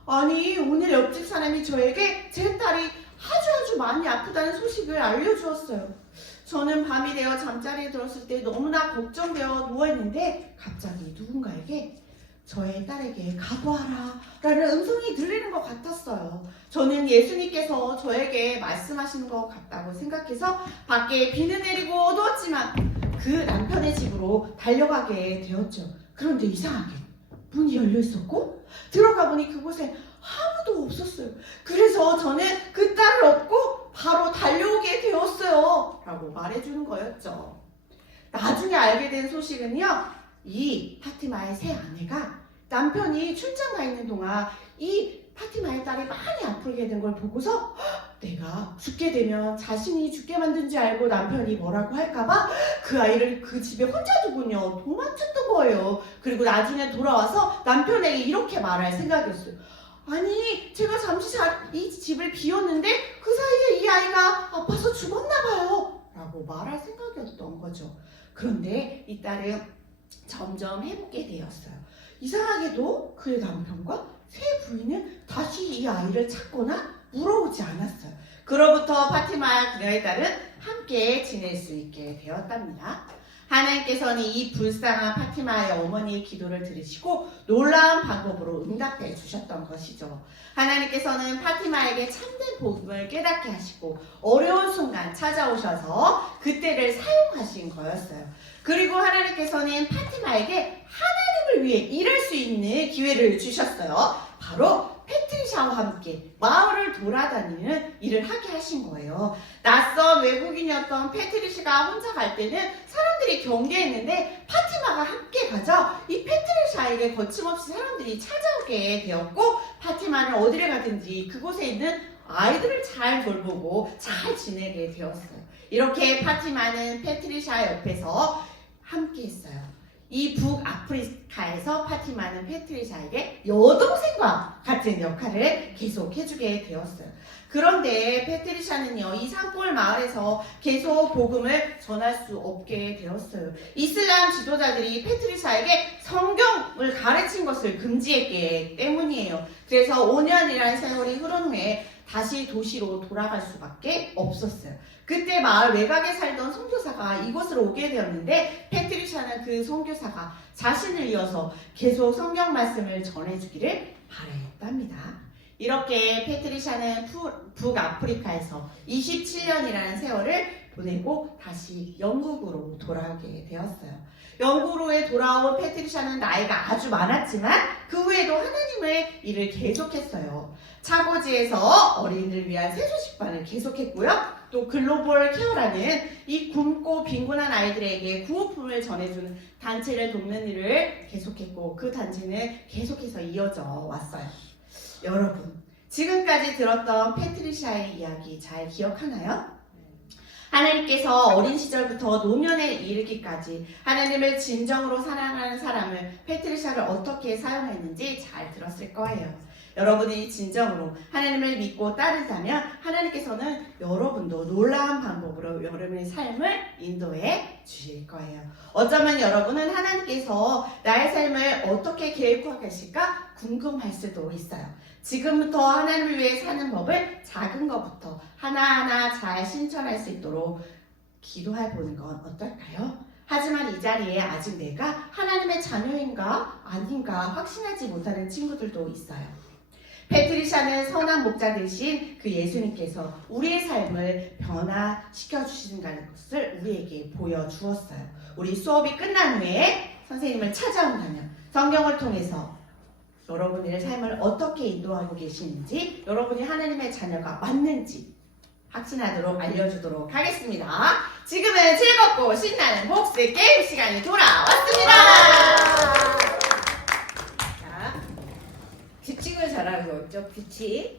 아니, 오늘 옆집 사람이 저에게 제 딸이 아주 많이 아프다는 소식을 알려주었어요. 저는 밤이 되어 잠자리에 들었을 때 너무나 걱정되어 누워있는데 갑자기 누군가에게 저의 딸에게 가보아라 라는 음성이 들리는 것 같았어요. 저는 예수님께서 저에게 말씀하시는 것 같다고 생각해서 밖에 비는 내리고 어두웠지만 그 남편의 집으로 달려가게 되었죠. 그런데 이상하게 문이 열려 있었고 들어가 보니 그곳에 아무도 없었어요. 그래서 저는 그 딸을 업고 바로 달려오게 되었어요 라고 말해주는 거였죠. 나중에 알게 된 소식은요, 이 파티마의 새 아내가 남편이 출장 가 있는 동안 이 파티마의 딸이 많이 아프게 된 걸 보고서 내가 죽게 되면 자신이 죽게 만든 줄 알고 남편이 뭐라고 할까봐 그 아이를 그 집에 혼자 두고요 도망쳤던 거예요. 그리고 나중에 돌아와서 남편에게 이렇게 말할 생각이었어요. 아니, 제가 잠시 이 집을 비웠는데 그 사이에 이 아이가 아파서 죽었나 봐요 라고 말할 생각이었던 거죠. 그런데 이 딸은 점점 해보게 되었어요. 이상하게도 그의 남편과 새 부인은 다시 이 아이를 찾거나 물어오지 않았어요. 그로부터 파티마와 그녀의 딸은 함께 지낼 수 있게 되었답니다. 하나님께서는 이 불쌍한 파티마의 어머니의 기도를 들으시고 놀라운 방법으로 응답해 주셨던 것이죠. 하나님께서는 파티마에게 참된 복음을 깨닫게 하시고 어려운 순간 찾아오셔서 그때를 사용하신 거였어요. 그리고 하나님께서는 파티마에게 하나님을 위해 일할 수 있는 기회를 주셨어요. 바로 패트리샤와 함께 마을을 돌아다니는 일을 하게 하신 거예요. 낯선 외국인이었던 패트리샤가 혼자 갈 때는 사람들이 경계했는데 파티마가 함께 가자 이 패트리샤에게 거침없이 사람들이 찾아오게 되었고 파티마는 어디를 가든지 그곳에 있는 아이들을 잘 돌보고 잘 지내게 되었어요. 이렇게 파티마는 패트리샤 옆에서 함께 했어요. 이 북아프리카에서 파티마는 패트리샤에게 여동생과 같은 역할을 계속 해주게 되었어요. 그런데 패트리샤는요, 이 산골 마을에서 계속 복음을 전할 수 없게 되었어요. 이슬람 지도자들이 패트리샤에게 성경을 가르친 것을 금지했기 때문이에요. 그래서 5년이라는 세월이 흐른 후에 다시 도시로 돌아갈 수밖에 없었어요. 그때 마을 외곽에 살던 선교사가 이곳으로 오게 되었는데 패트리샤는 그 선교사가 자신을 이어서 계속 성경 말씀을 전해주기를 바랬답니다. 이렇게 패트리샤는 북아프리카에서 27년이라는 세월을 보내고 다시 영국으로 돌아오게 되었어요. 영국으로 돌아온 패트리샤는 나이가 아주 많았지만 그 후에도 하나님의 일을 계속했어요. 차고지에서 어린이를 위한 세소식반을 계속했고요. 또 글로벌 케어라는 이 굶고 빈곤한 아이들에게 구호품을 전해주는 단체를 돕는 일을 계속했고 그 단체는 계속해서 이어져 왔어요. 여러분, 지금까지 들었던 패트리샤의 이야기 잘 기억하나요? 하나님께서 어린 시절부터 노년에 이르기까지 하나님을 진정으로 사랑하는 사람을 패트리샤를 어떻게 사용했는지 잘 들었을 거예요. 여러분이 진정으로 하나님을 믿고 따르자면 하나님께서는 여러분도 놀라운 방법으로 여러분의 삶을 인도해 주실 거예요. 어쩌면 여러분은 하나님께서 나의 삶을 어떻게 계획하고 계실까 궁금할 수도 있어요. 지금부터 하나님을 위해 사는 법을 작은 것부터 하나하나 잘 실천할 수 있도록 기도해 보는 건 어떨까요? 하지만 이 자리에 아직 내가 하나님의 자녀인가 아닌가 확신하지 못하는 친구들도 있어요. 패트리샤는 선한 목자 되신 그 예수님께서 우리의 삶을 변화시켜 주시는 것을 우리에게 보여주었어요. 우리 수업이 끝난 후에 선생님을 찾아온다면 성경을 통해서 여러분의 삶을 어떻게 인도하고 계시는지, 여러분이 하나님의 자녀가 맞는지 확신하도록 알려주도록 하겠습니다. 지금은 즐겁고 신나는 복습 게임 시간이 돌아왔습니다. 자, 집중을 잘 잘하고 있죠? 규칙.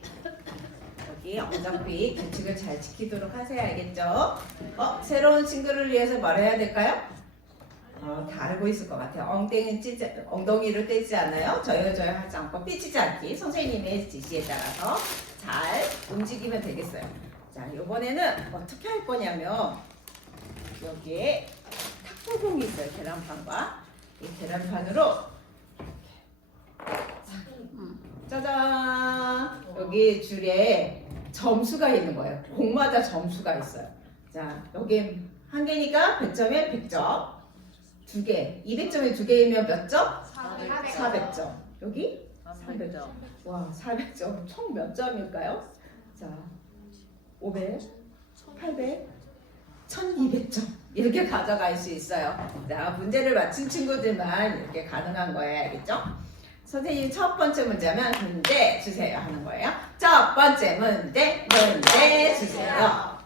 여기 어차피 규칙을 잘 지키도록 하세요. 알겠죠? 새로운 친구를 위해서 뭘 해야 될까요? 다 알고 있을 것 같아요. 엉덩이를 떼지 않아요. 저요 하지 않고 삐치지 않기. 선생님의 지시에 따라서 잘 움직이면 되겠어요. 자, 이번에는 어떻게 할 거냐면 여기에 탁구공이 있어요. 계란판과 이 계란판으로 짜잔! 여기 줄에 점수가 있는 거예요. 공마다 점수가 있어요. 자, 여기 한 개니까 100점에 100점. 두 개, 200점에 두 개이면 몇 점? 400점. 여기? 300점. 와, 400점. 총 몇 점일까요? 자, 500, 800, 1200점. 이렇게 가져갈 수 있어요. 자, 문제를 맞춘 친구들만 이렇게 가능한 거예요. 알겠죠? 선생님 첫 번째 문제면 문제 주세요 하는 거예요. 첫 번째 문제 주세요.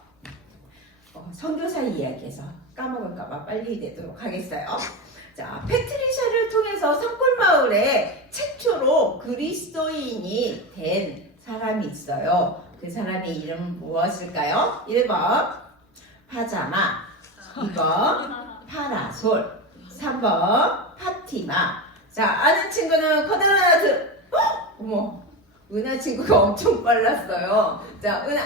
선교사 이야기에서 까먹을까봐 빨리 내도록 하겠어요. 자, 페트리샤를 통해서 산골마을에 최초로 그리스도인이 된 사람이 있어요. 그 사람의 이름은 무엇일까요? 1번 파자마, 2번 파라솔, 3번 파티마. 자, 아는 친구는 커다란 하트. 어머, 은하 친구가 엄청 빨랐어요. 자, 은하.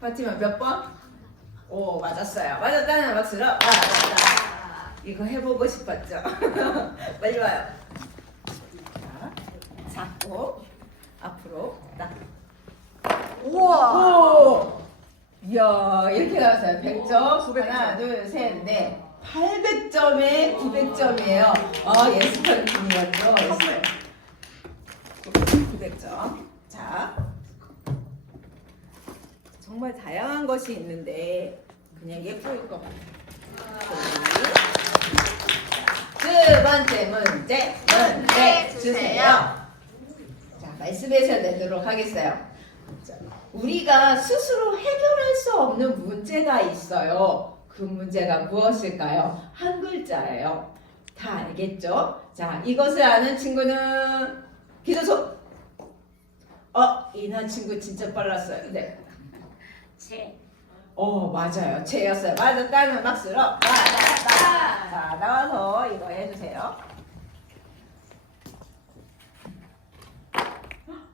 파티마 몇 번? 오, 맞았어요. 맞았다는 박수로. 맞았다. 이거 해보고 싶었죠? 빨리 와요. 자, 잡고 앞으로 딱. 우와. 오! 이야, 이렇게 나왔어요. 100점. 900점. 하나, 둘, 셋, 넷. 800점에 900점이에요. 예스턴 분이었죠. 900점. 자, 정말 다양한 것이 있는데 그냥 예쁘일 것 같아요. 두 번째 문제 주세요. 자, 말씀해서 내도록 하겠어요. 자, 우리가 스스로 해결할 수 없는 문제가 있어요. 그 문제가 무엇일까요? 한 글자예요. 다 알겠죠? 자, 이것을 아는 친구는 기도손. 이나 친구 진짜 빨랐어요. 네. 맞아요. 제였어요. 맞았다는 박수로. 맞았다. 자, 나와서 이거 해주세요.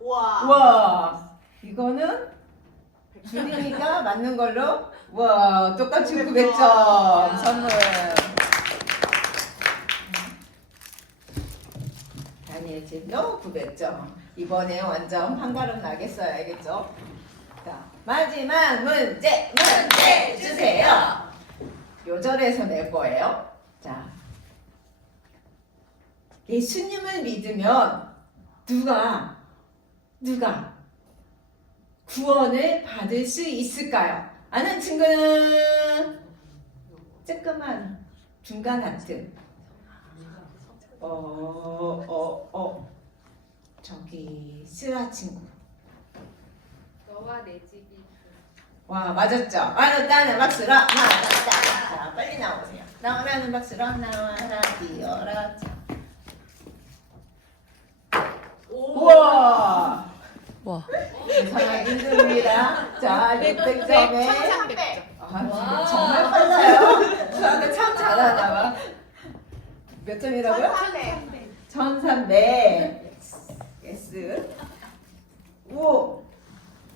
우와. 이거는 줄이니까 맞는 걸로. 와, 똑같이 900점 선물. 다니엘 집도 900점. 이번에 완전 판가름 나겠어요. 알겠죠? 자, 마지막 문제 주세요. 요절에서 낼 거예요. 자, 예수님을 믿으면 누가 구원을 받을 수 있을까요? 아는 친구는 조그만 중간 하트. 저기 스라 친구. 너와 내 집이. 와, 맞았죠? 맞았다는 박수로. 맞았다. 자, 빨리 나오세요. 나오라는 박수로. 나와라 뛰어라. 자. 우와. 와. 이상하게 힘듭니다. 자, 600점에. 1300점. 와. 정말 빨라요. 저한테 참 잘하나 봐. 몇 점이라고요? 1300. 예스. 오.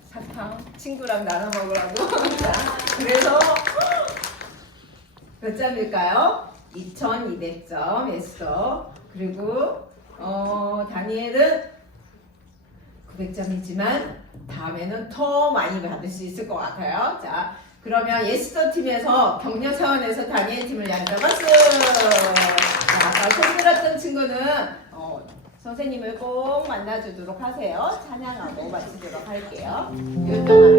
사탕 친구랑 나눠 먹으라고. 자, 그래서 몇 점일까요? 2200점 예스터. 그리고 다니엘은 900점이지만 다음에는 더 많이 받을 수 있을 것 같아요. 자, 그러면 예스터 팀에서 격려 차원에서 다니엘 팀을 향해서 박수. 자, 아까 손 들었던 친구는 선생님을 꼭 만나주도록 하세요. 찬양하고 마치도록 할게요. 율동하면서